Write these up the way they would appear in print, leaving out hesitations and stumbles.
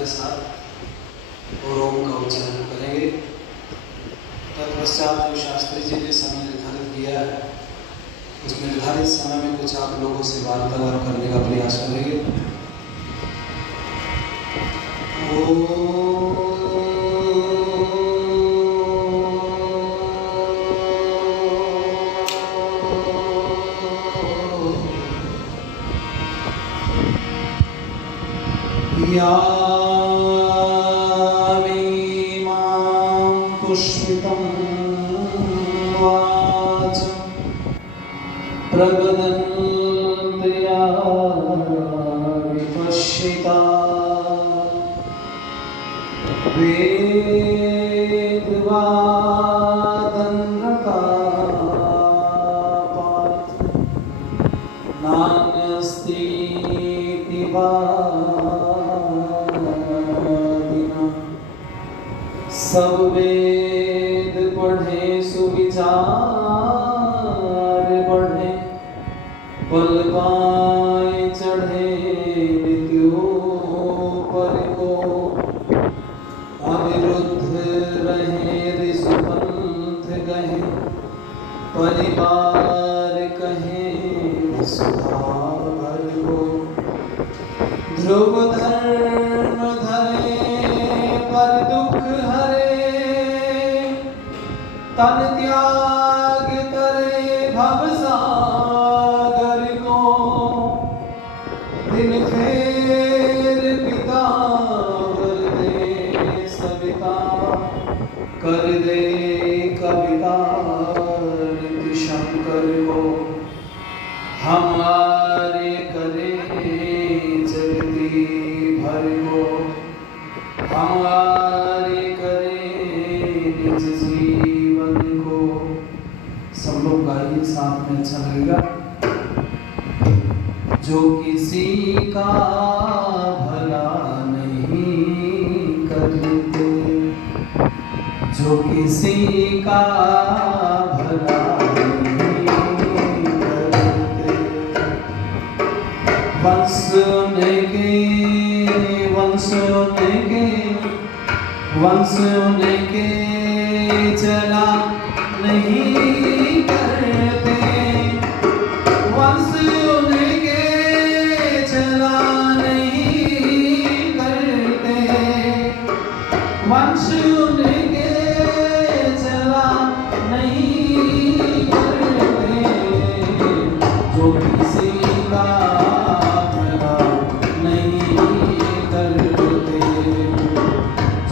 के साथ और ओम का उच्चारण करेंगे। तत्पश्चात जो शास्त्री जी ने समय निर्धारित किया है उस निर्धारित समय में कुछ आप लोगों से वार्तालाप करने का प्रयास करेंगे। यामेमां पुष्पितं वाचं प्रवदन्ति या विपश्चिताः वेदवादनरताः पार्थ नान्यस्तीति सब वेद पढ़े सुविचार बढ़े बल पाए चढ़े मृत्योपर को अविरुद्ध रहे ऋषिपंथ गहे परिवार कहे सुधा भर को ध्रुव धर्म धरे पर दुख तन त्याग करे भवसागर को दिन फेर पिता वर दे सविता कर दे कविता नित्य शंकर को हमारे करे जगती भर को हमारे करे निज जीवन को। सब लोग गाइए साथ में, अच्छा लगेगा। जो किसी का भला नहीं करते जो किसी का भला नहीं करते वंश उनके चला नहीं करते वंश उनके चला नहीं करते वंश उनके चला नहीं करते जो किसी का भला नहीं करते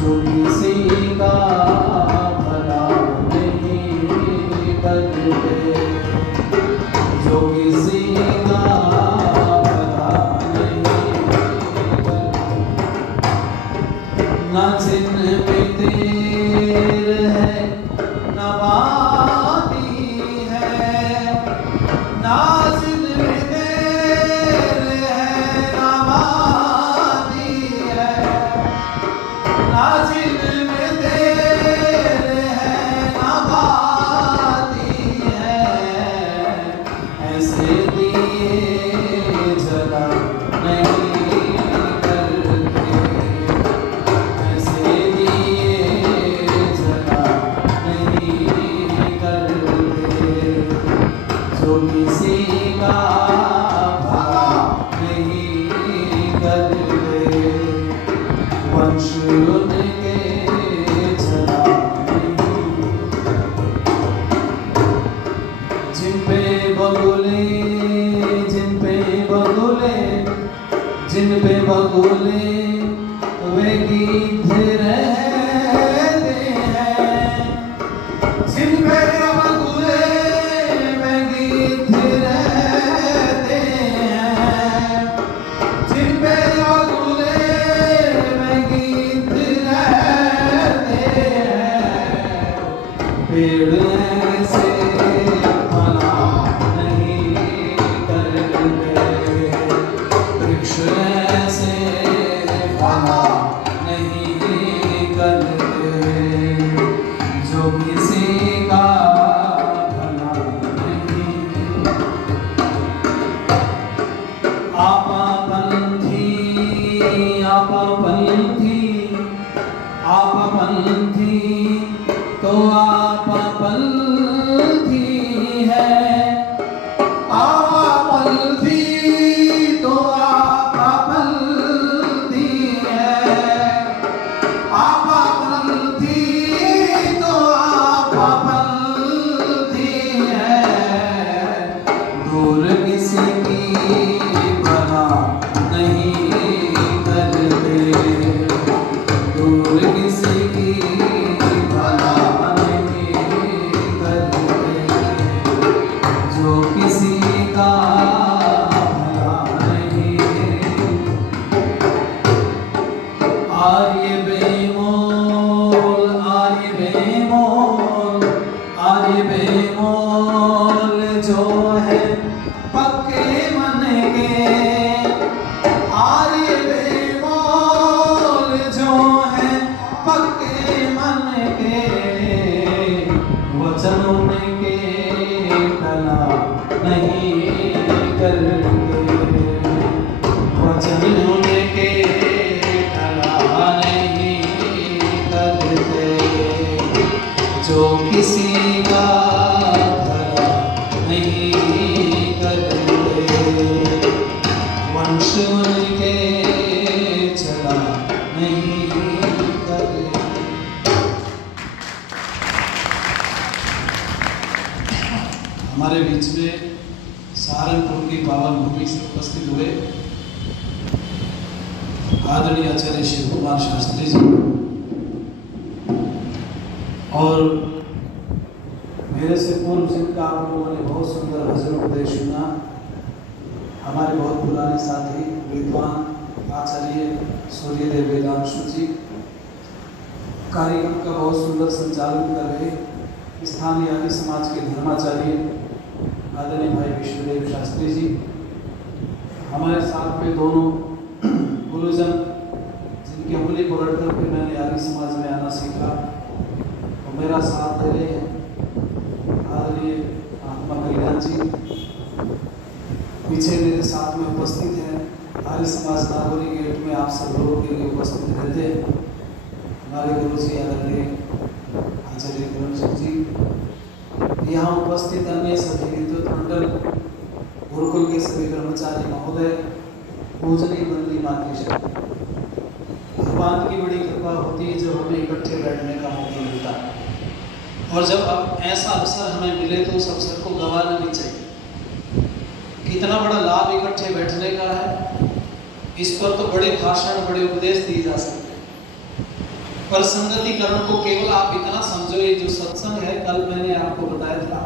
जो किसी का भला नहीं करते जो किसी का भला नहीं करते। ना चिन्ह में देर है ना बाती है ना चिन्ह में देर है ना बाती है ना चिन्ह में देर है ना बाती है ऐसे दिए जला नहीं करते ऐसे दिए जला नहीं करते जो किसी का भला नहीं करते वंश उनके चला नहीं। जिन पे बगुले वे गिद्ध रहते हैं जिन पे बगुले वे गिद्ध रहते हैं जिन पे बगुले वे गिद्ध रहते हैं पेड़ ऐसे भला नहीं करते वृक्ष ऐसे जो है पक्के मन के, आर्य बेमोल जो है पक्के मन के, वचन उनके टला नहीं करते, वचन उनके टला नहीं करते, जो किसी का भला नहीं करते, वंश उनके चला नहीं करते। हमारे बीच में सहारनपुर की पावन भूमि से उपस्थित हुए आदरणीय आचार्य शिव कुमार शास्त्री जी, और मेरे से पूर्व जिनका आप लोगों ने बहुत सुंदर भजन उपदेश सुना, हमारे बहुत पुराने साथी विद्वान आचार्य सूर्यदेव वेदांशु जी, कार्यक्रम का बहुत सुंदर संचालन कर रहे स्थानीय आदि समाज के धर्माचार्य आदरणीय भाई विष्णुदेव शास्त्री जी, हमारे साथ में दोनों गुरुजन जिनके उंगली पकड़ कर मैंने आदि समाज में आना सीखा, और मेरा साथ दे रहे हैं आदरणीय आत्मा कल्याण जी, पीछे मेरे साथ में उपस्थित हैं आर्य समाज नागौरी गेट में आप सब लोगों के लिए उपस्थित रहते हैं हमारे गुरु जी आदरणीय आचार्य करण सिंह जी, यहाँ उपस्थित अन्य सभी विद्युत मंडल, गुरुकुल के सभी कर्मचारी महोदय, पूजनीय मंडली मातृ, भगवान की बड़ी कृपा होती है जब हमें इकट्ठे बैठने का मौका मिलता है, और जब अब ऐसा अवसर हमें मिले तो उस अवसर को गंवाना नहीं चाहिए। कितना बड़ा लाभ इकट्ठे बैठने का है, इस पर तो बड़े भाषण बड़े उपदेश दिए जा सकते हैं, पर संगतिकरण को केवल आप इतना समझो, ये जो सत्संग है कल मैंने आपको बताया था,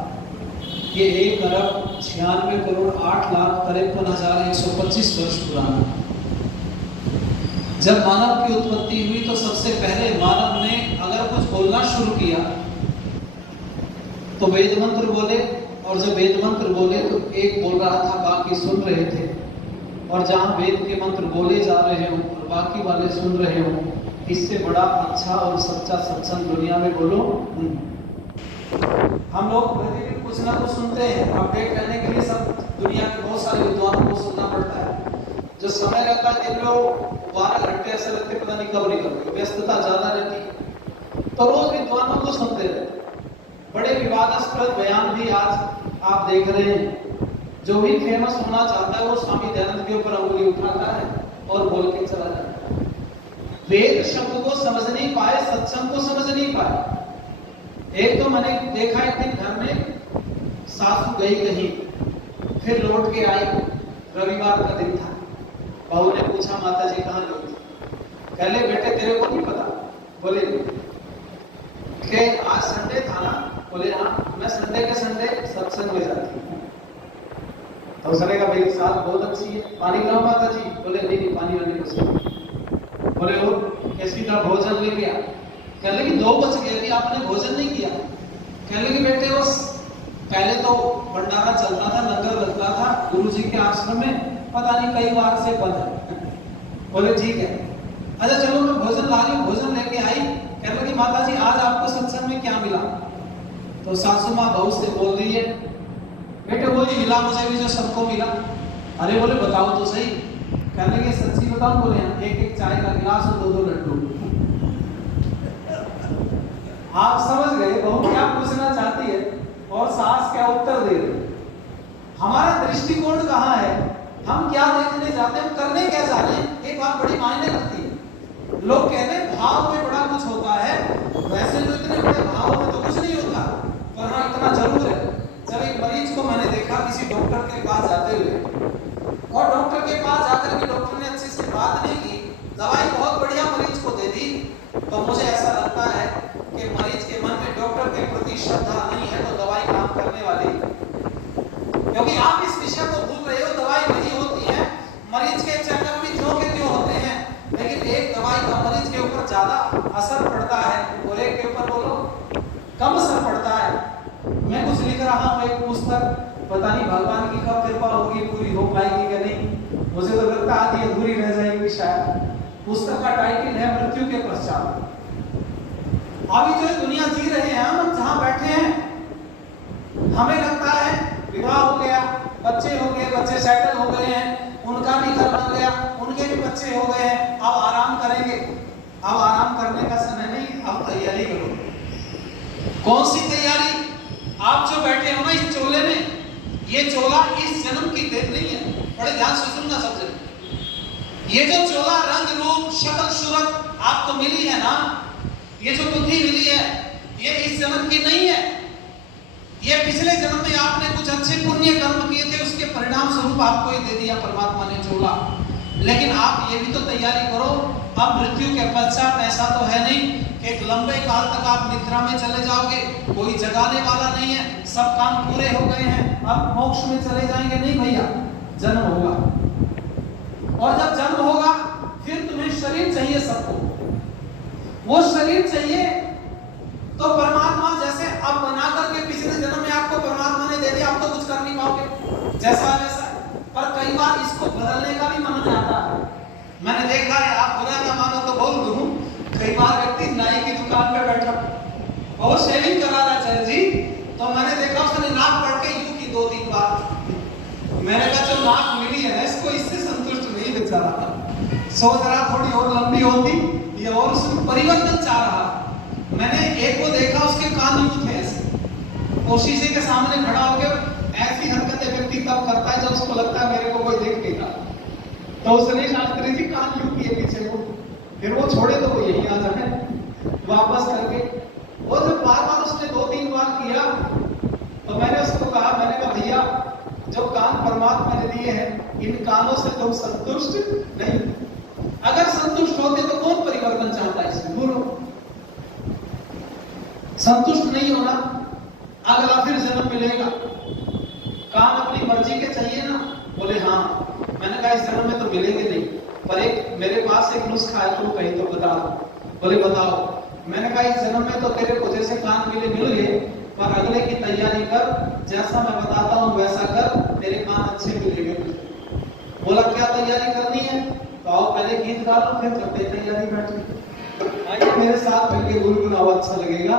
ये 1,96,08,53,125 वर्ष पुराना। जब मानव की उत्पत्ति हुई तो सबसे पहले मानव ने अगर कुछ बोलना शुरू किया तो वेद मंत्र बोले, और जब वेद मंत्र बोले तो एक बोल रहा था बाकी सुन रहे थे, और जहां वेद के मंत्र बोले जा रहे हों और बाकी वाले सुन रहे हों, इससे बड़ा अच्छा और सच्चा सत्संग दुनिया में बोलो। हम लोग प्रतिदिन कुछ ना कुछ सुनते हैं, अपडेट रहने के लिए सब दुनिया के बहुत सारे विद्वानों को सुनना पड़ता है। जो समय रहता है दिन में वो 12 घंटे ऐसे लगते पता नहीं कब निकल गए, व्यस्तता ज्यादा रहती है, तो रोज विद्वानों को सुनते रहते। बड़े विवादास्पद बयान भी आज आप देख रहे हैं, जो भी फेमस होना चाहता है वो स्वामी दयानंद के ऊपर उंगली उठाता है और बोल के चला जाता है। वेद शब्द को समझ नहीं पाए, सत्संग को समझ नहीं पाए। एक तो मैंने देखा एक दिन घर में सासू गई कहीं, फिर लौट के आई, रविवार का दिन था, बहू ने पूछा माता जी कहाँ गई थी? कहले बेटे तेरे को नहीं पता? बोले कि आज संडे था ना? बोले हाँ, मैं संडे के संडे सत्संग में जाती हूँ। तो उसने कहा मेरी सास बहुत अच्छी है, पानी लाओ माता जी? बोले नहीं नहीं पानी वानी कुछ नहीं। बोले वो कैसी का भोजन ले गया? कहने लगी 2 बज गए अभी आपने भोजन नहीं किया। कहने लगी बेटे वो पहले तो भंडारा चलता था, लंगर लगता था गुरुजी के आश्रम में, पता नहीं कई बार से बंद है। बोले ठीक है, अच्छा चलो मैं भोजन ला रही हूँ। भोजन लेके आई, कहने लगी माता जी आज आपको सत्संग में क्या मिला? तो सासू माँ बहू से बोल रही है बेटे वही मिला मुझे भी जो सबको मिला। अरे बोले बताओ तो सही। कहने लगे सच्ची बताऊं? बोले एक एक चाय का गिलास और 2-2 लड्डू। आप समझ गए बहू क्या पूछना चाहती है और सास क्या उत्तर दे रही। हमारा दृष्टिकोण कहाँ है, हम क्या देखने जाते हैं, करने क्या जा रहे हैं, एक बात बड़ी मायने रखती है। लोग कहते हैं भाव में बड़ा कुछ होता है, वैसे तो इतने बड़े भाव में तो कुछ नहीं होता, पर हाँ इतना जरूर है। जब एक मरीज को मैंने देखा किसी डॉक्टर के पास जाते हुए, और डॉक्टर के पास जाकर भी डॉक्टर ने अच्छे से बात नहीं की, दवाई बहुत बढ़िया मरीज को दे दी, तो मुझे ऐसा लगता है कि मरीज के मन में डॉक्टर के प्रति श्रद्धा नहीं है, तो दवाई काम करने वाली, क्योंकि आप इस विषय को भूल रहे हो। दवाई वही होती है, मरीज के चेकअप भी जो के त्यों होते हैं, लेकिन एक दवाई का मरीज के ऊपर ज्यादा असर पड़ता है और एक के ऊपर बोलो कम असर पड़ता है। मैं कुछ लिख रहा हूँ एक पुस्तक पता नहीं भगवान की कब कृपा होगी, पूरी हो पाएगी कि नहीं। मुझे तो लगता आधी अधूरी रह जाएगी शायद। पुस्तक का टाइटल है मृत्यु के पश्चात। अभी जो दुनिया जी रहे हैं, हम जहां बैठे हैं, हमें लगता है विवाह हो गया, बच्चे हो गए, बच्चे सेटल हो गए हैं, उनका भी घर बन गया, उनके भी बच्चे हो गए हैं, अब आराम करेंगे। अब आराम करने का समय नहीं, अब तैयारी करो। कौन सी तैयारी? आप जो बैठे हो ना इस चोले में, ये चोला इस जन्म की देन नहीं है। बड़े ध्यान से सुनना सब जन। ये जो चोला रंग रूप शक्ल सूरत आपको मिली है ना, ये जो बुद्धि मिली है, ये इस जन्म की नहीं है। ये पिछले जन्म में आपने कुछ अच्छे पुण्य कर्म किए थे, उसके परिणाम स्वरूप आपको ये दे दिया परमात्मा ने चोला। लेकिन आप ये भी तो तैयारी करो। अब मृत्यु के पश्चात ऐसा तो है नहीं कि एक लंबे काल तक आप निद्रा में चले जाओगे, कोई जगाने वाला नहीं है, सब काम पूरे हो गए हैं, अब मोक्ष में चले जाएंगे। नहीं भैया, जन्म होगा, और जब जन्म होगा फिर तुम्हें शरीर चाहिए सबको। वो शरीर चाहिए तो परमात्मा जैसे अब बना करके पिछले जन्म में आपको परमात्मा ने दे दिया, आप तो कुछ कर नहीं पाओगे, जैसा वैसा। पर कई बार इसको बदलने का भी मन में आता है। मैंने देखा है, आप बुरा ना मानो तो बोल दूं, कई बार व्यक्ति नाई की दुकान पे बैठा और शेविंग करा रहा है जी, तो मैंने देखा उसने नाक पढ़ के यूं की 2-3 बार। मैंने कहा जो नाक मिली है ना, इसको इससे संतुष्ट नहीं बेचारा, सोच रहा थोड़ी और लंबी होती, ये और उसमें परिवर्तन चाह रहा। मैंने एक को देखा, उसके कान यूं थे ऐसे, वो शीशे के सामने खड़ा होकर ऐसी हरकतें व्यक्ति तब करता है जब उसको लगता है मेरे को कोई देख नहीं रहा। तो उसने शास्त्री जी कान यूं किए पीछे को, फिर वो छोड़े तो वो यही आ जाए वापस करके। वो जब बार-बार उसने 2-3 बार किया तो मैंने उसको कहा, मैंने कहा भैया जो कान परमात्मा ने दिए हैं, इन कानों से तुम संतुष्ट नहीं। अगर संतुष्ट होते तो कौन परिवर्तन चाहता है इसमें? बोलो, संतुष्ट नहीं होना, अगला फिर जन्म मिलेगा। कान अपनी मर्जी के चाहिए ना? बोले हाँ। मैंने कहा इस जन्म में तो मिलेंगे नहीं, पर एक मेरे पास एक नुस्खा है, तुम कहीं तो बता दो। बोले बताओ। मैंने कहा इस जन्म में तो तेरे को जैसे कान मिल गए, पर अगले की तैयारी कर, जैसा मैं बताता हूँ वैसा कर, तेरे कान अच्छे मिलेंगे। बोला क्या तैयारी करनी है? तो आओ पहले गीत गा लो, फिर करते तैयारी। बैठ आइए मेरे साथ मिलकर गुनगुनाओ, अच्छा लगेगा।